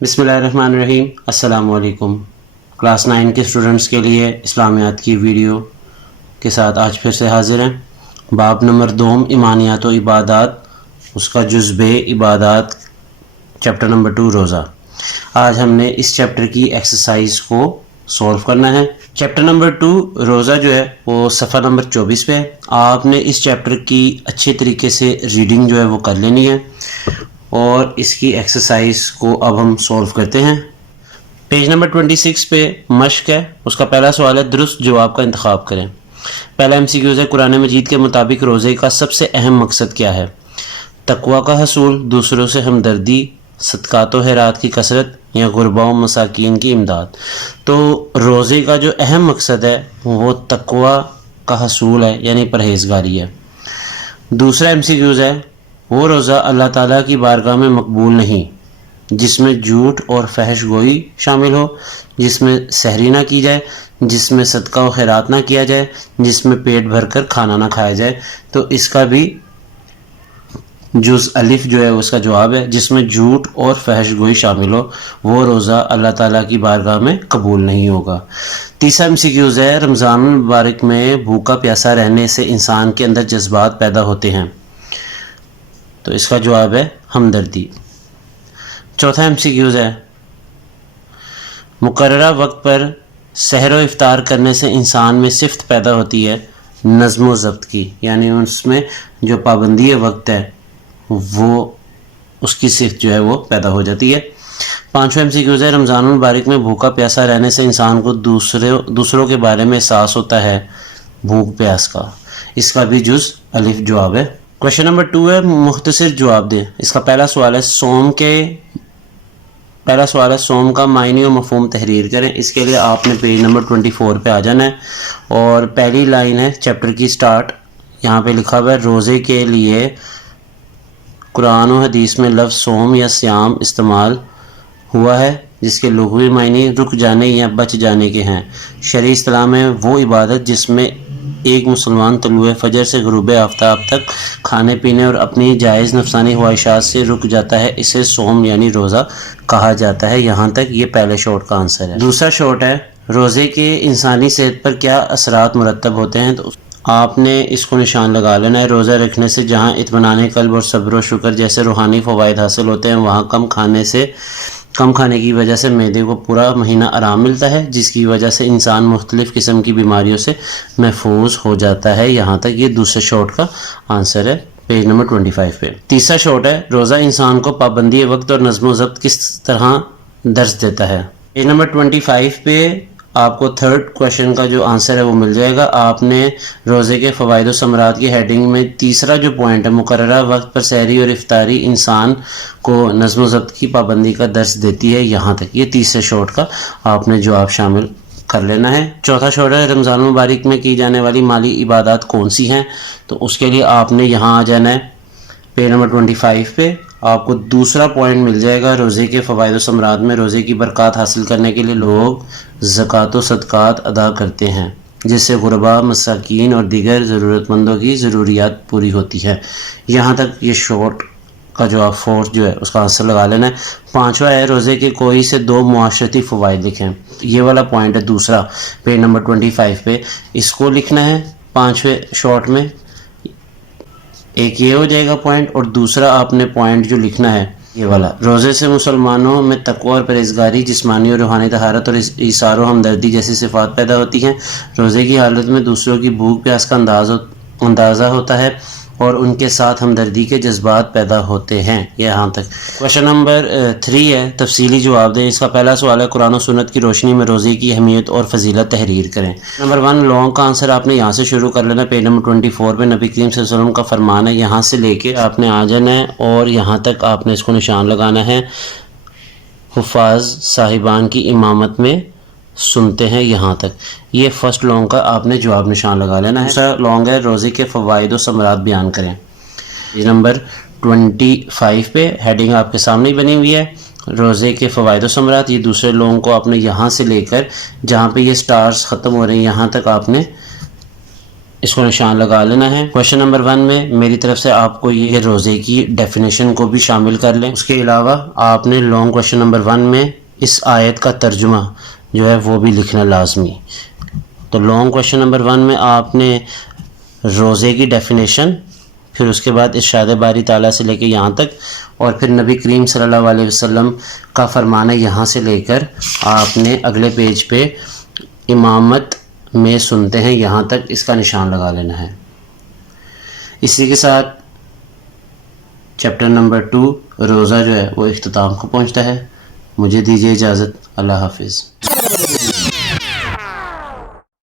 بسم اللہ الرحمن الرحیم۔ السلام علیکم۔ کلاس 9 کے اسٹوڈنٹس کے لیے اسلامیات کی ویڈیو کے ساتھ آج پھر سے حاضر ہیں۔ باب نمبر 2 ایمانیات و عبادات، اس کا جز ب عبادات، چیپٹر نمبر 2 روزہ۔ آج ہم نے اس چیپٹر کی ایکسرسائز کو سولو کرنا ہے۔ چیپٹر نمبر 2 روزہ جو ہے وہ صفحہ نمبر 24 پہ ہے۔ آپ نے اس چیپٹر کی اچھی طریقے سے ریڈنگ جو ہے وہ کر لینی ہے اور اس کی ایکسرسائز کو اب ہم سولو کرتے ہیں۔ پیج نمبر 26 پہ مشق ہے، اس کا پہلا سوال ہے درست جواب کا انتخاب کریں۔ پہلا MCQز ہے، قرآن مجید کے مطابق روزے کا سب سے اہم مقصد کیا ہے؟ تقوی کا حصول، دوسروں سے ہمدردی، صدقات و خیرات کی کثرت یا غرباء و مساکین کی امداد۔ تو روزے کا جو اہم مقصد ہے وہ تقوی کا حصول ہے، یعنی پرہیزگاری ہے۔ دوسرا MCQز ہے، وہ روزہ اللہ تعالیٰ کی بارگاہ میں مقبول نہیں جس میں جھوٹ اور فحش گوئی شامل ہو، جس میں سحری نہ کی جائے، جس میں صدقہ و خیرات نہ کیا جائے، جس میں پیٹ بھر کر کھانا نہ کھایا جائے۔ تو اس کا بھی جز الف جو ہے اس کا جواب ہے، جس میں جھوٹ اور فحش گوئی شامل ہو وہ روزہ اللہ تعالیٰ کی بارگاہ میں قبول نہیں ہوگا۔ تیسرا MCQز ہے، رمضان المبارک میں بھوکا پیاسا رہنے سے انسان کے اندر جذبات پیدا ہوتے ہیں، تو اس کا جواب ہے ہمدردی۔ چوتھا MCQز ہے، مقررہ وقت پر سحر و افطار کرنے سے انسان میں صفت پیدا ہوتی ہے نظم و ضبط کی، یعنی اس میں جو پابندی وقت ہے وہ اس کی صفت جو ہے وہ پیدا ہو جاتی ہے۔ پانچواں MCQز ہے، رمضان المبارک میں بھوکا پیاسا رہنے سے انسان کو دوسروں کے بارے میں احساس ہوتا ہے بھوک پیاس کا، اس کا بھی جز الف جواب ہے۔ کوشچن نمبر 2 ہے، مختصر جواب دیں۔ اس کا پہلا سوال ہے سوم کا معنی و مفہوم تحریر کریں۔ اس کے لیے آپ نے پیج نمبر 24 پہ آ جانا ہے اور پہلی لائن ہے چیپٹر کی سٹارٹ، یہاں پہ لکھا ہوا ہے روزے کے لیے قرآن و حدیث میں لفظ سوم یا سیام استعمال ہوا ہے جس کے لغوی معنی رک جانے یا بچ جانے کے ہیں۔ شرعی اصطلاح میں وہ عبادت جس میں ایک مسلمان طلوع فجر سے غروب آفتاب تک کھانے پینے اور اپنی جائز نفسانی خواہشات سے رک جاتا ہے، اسے سوم یعنی روزہ کہا جاتا ہے۔ یہاں تک یہ پہلے شارٹ کا آنسر ہے۔ دوسرا شارٹ ہے، روزے کے انسانی صحت پر کیا اثرات مرتب ہوتے ہیں؟ تو آپ نے اس کو نشان لگا لینا ہے۔ روزہ رکھنے سے جہاں اطمینان قلب اور صبر و شکر جیسے روحانی فوائد حاصل ہوتے ہیں، وہاں کم کھانے کی وجہ سے معدے کو پورا مہینہ آرام ملتا ہے، جس کی وجہ سے انسان مختلف قسم کی بیماریوں سے محفوظ ہو جاتا ہے۔ یہاں تک یہ دوسرے شارٹ کا آنسر ہے پیج نمبر 25 پہ۔ تیسرا شارٹ ہے، روزہ انسان کو پابندی وقت اور نظم و ضبط کس طرح درس دیتا ہے؟ پیج نمبر 25 پہ آپ کو تھرڈ کویشچن کا جو آنسر ہے وہ مل جائے گا۔ آپ نے روزے کے فوائد و ثمرات کی ہیڈنگ میں تیسرا جو پوائنٹ ہے، مقررہ وقت پر سحری اور افطاری انسان کو نظم و ضبط کی پابندی کا درس دیتی ہے، یہاں تک یہ تیسرے شارٹ کا آپ نے جواب شامل کر لینا ہے۔ چوتھا شارٹ ہے، رمضان المبارک میں کی جانے والی مالی عبادات کون سی ہیں؟ تو اس کے لیے آپ نے یہاں آ جانا ہے پیج نمبر 25 پہ، آپ کو دوسرا پوائنٹ مل جائے گا۔ روزے کے فوائد و ثمرات میں روزے کی برکات حاصل کرنے کے لیے لوگ زکوٰۃ و صدقات ادا کرتے ہیں، جس سے غرباء، مساکین اور دیگر ضرورت مندوں کی ضروریات پوری ہوتی ہے۔ یہاں تک یہ شارٹ کا جو آپ فورتھ جو ہے اس کا آنسر لگا لینا ہے۔ پانچواں ہے، روزے کے کوئی سے 2 معاشرتی فوائد لکھیں۔ یہ والا پوائنٹ ہے دوسرا پیج نمبر 25 پہ، اس کو لکھنا ہے پانچویں شارٹ میں۔ ایک یہ ہو جائے گا پوائنٹ، اور دوسرا آپ نے پوائنٹ جو لکھنا ہے یہ والا، روزے سے مسلمانوں میں تقوی اور پرہیزگاری، جسمانی اور روحانی طہارت اور ایثار و ہمدردی جیسی صفات پیدا ہوتی ہیں۔ روزے کی حالت میں دوسروں کی بھوک پیاس کا اندازہ ہوتا ہے اور ان کے ساتھ ہمدردی کے جذبات پیدا ہوتے ہیں۔ یہاں تک کویشچن نمبر 3 ہے، تفصیلی جواب دیں۔ اس کا پہلا سوال ہے، قرآن و سنت کی روشنی میں روزے کی اہمیت اور فضیلت تحریر کریں۔ نمبر 1 لانگ کا آنسر آپ نے یہاں سے شروع کر لینا، پیج نمبر 24 پہ نبی کریم صلی اللہ علیہ وسلم کا فرمان ہے، یہاں سے لے کے آپ نے آ جانا ہے اور یہاں تک آپ نے اس کو نشان لگانا ہے، حفاظ صاحبان کی امامت میں سنتے ہیں، یہاں تک یہ فرسٹ لانگ کا آپ نے جواب نشان لگا لینا ہے۔ دوسرا لانگ ہے، روزے کے فوائد و ثمرات بیان کریں۔ پیج نمبر 25 پہ ہیڈنگ آپ کے سامنے ہی بنی ہوئی ہے، روزے کے فوائد و ثمرات۔ یہ دوسرے لانگ کو آپ نے یہاں سے لے کر جہاں پہ یہ سٹارز ختم ہو رہے ہیں یہاں تک آپ نے اس کو نشان لگا لینا ہے۔ کوشچن نمبر 1 میں میری طرف سے آپ کو یہ روزے کی ڈیفینیشن کو بھی شامل کر لیں۔ اس کے علاوہ آپ نے لانگ کوشچن نمبر 1 میں اس آیت کا ترجمہ جو ہے وہ بھی لکھنا لازمی۔ تو لانگ کوشچن نمبر 1 میں آپ نے روزے کی ڈیفینیشن، پھر اس کے بعد ارشاد باری تعالیٰ سے لے کے یہاں تک، اور پھر نبی کریم صلی اللہ علیہ وسلم کا فرمانا یہاں سے لے کر آپ نے اگلے پیج پہ امامت میں سنتے ہیں یہاں تک اس کا نشان لگا لینا ہے۔ اسی کے ساتھ چیپٹر نمبر 2 روزہ جو ہے وہ اختتام کو پہنچتا ہے۔ مجھے دیجیے اجازت، اللہ حافظ۔